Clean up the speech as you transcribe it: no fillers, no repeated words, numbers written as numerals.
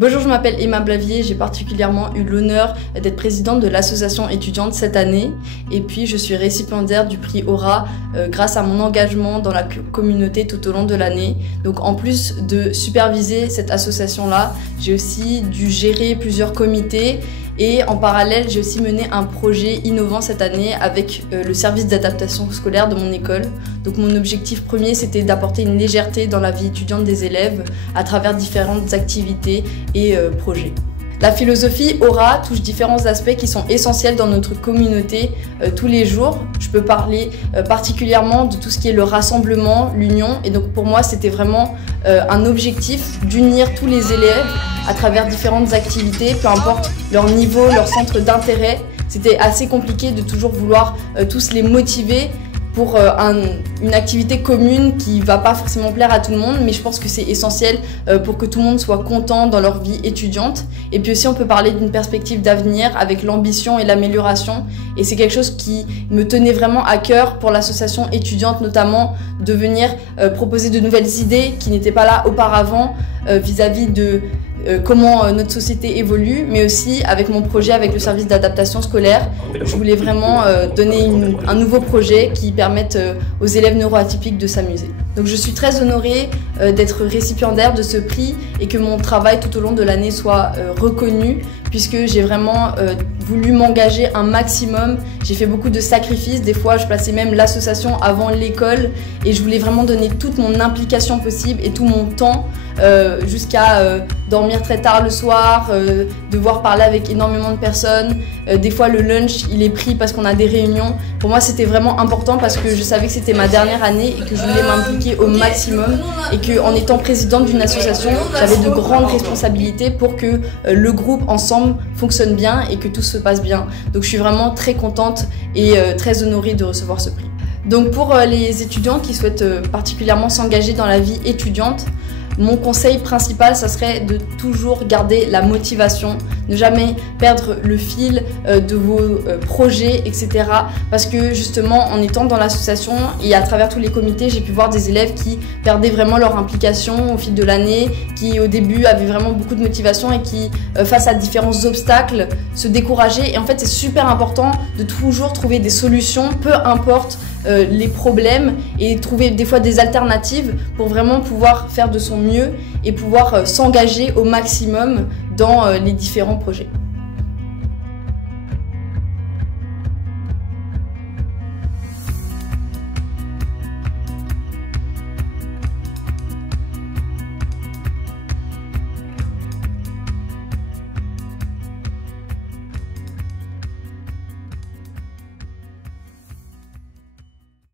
Bonjour, je m'appelle Emma Blavier, j'ai particulièrement eu l'honneur d'être présidente de l'association étudiante cette année et puis je suis récipiendaire du prix Aura grâce à mon engagement dans la communauté tout au long de l'année. Donc en plus de superviser cette association-là, j'ai aussi dû gérer plusieurs comités et en parallèle, j'ai aussi mené un projet innovant cette année avec le service d'adaptation scolaire de mon école. Donc mon objectif premier, c'était d'apporter une légèreté dans la vie étudiante des élèves à travers différentes activités et projets. La philosophie Aura touche différents aspects qui sont essentiels dans notre communauté tous les jours. Je peux parler particulièrement de tout ce qui est le rassemblement, l'union. Et donc pour moi, c'était vraiment un objectif d'unir tous les élèves à travers différentes activités, peu importe leur niveau, leur centre d'intérêt. C'était assez compliqué de toujours vouloir tous les motiver pour une activité commune qui va pas forcément plaire à tout le monde, mais je pense que c'est essentiel pour que tout le monde soit content dans leur vie étudiante. Et puis aussi on peut parler d'une perspective d'avenir avec l'ambition et l'amélioration, et c'est quelque chose qui me tenait vraiment à cœur pour l'association étudiante, notamment de venir proposer de nouvelles idées qui n'étaient pas là auparavant vis-à-vis de comment notre société évolue, mais aussi avec mon projet avec le service d'adaptation scolaire. Je voulais vraiment donner un nouveau projet qui permette aux élèves neuroatypiques de s'amuser. Donc je suis très honorée d'être récipiendaire de ce prix et que mon travail tout au long de l'année soit reconnu, puisque j'ai vraiment voulu m'engager un maximum. J'ai fait beaucoup de sacrifices, des fois je plaçais même l'association avant l'école et je voulais vraiment donner toute mon implication possible et tout mon temps jusqu'à dormir très tard le soir, devoir parler avec énormément de personnes. Des fois le lunch il est pris parce qu'on a des réunions. Pour moi c'était vraiment important parce que je savais que c'était ma dernière année et que je voulais m'impliquer au maximum et qu'en étant présidente d'une association, j'avais de grandes responsabilités pour que le groupe ensemble fonctionne bien et que tout se passe bien. Donc je suis vraiment très contente et très honorée de recevoir ce prix. Donc pour les étudiants qui souhaitent particulièrement s'engager dans la vie étudiante, mon conseil principal, ça serait de toujours garder la motivation, ne jamais perdre le fil de vos projets, etc. Parce que justement, en étant dans l'association et à travers tous les comités, j'ai pu voir des élèves qui perdaient vraiment leur implication au fil de l'année, qui au début avaient vraiment beaucoup de motivation et qui, face à différents obstacles, se décourageaient. Et en fait, c'est super important de toujours trouver des solutions, peu importe les problèmes, et trouver des fois des alternatives pour vraiment pouvoir faire de son mieux et pouvoir s'engager au maximum dans les différents projets.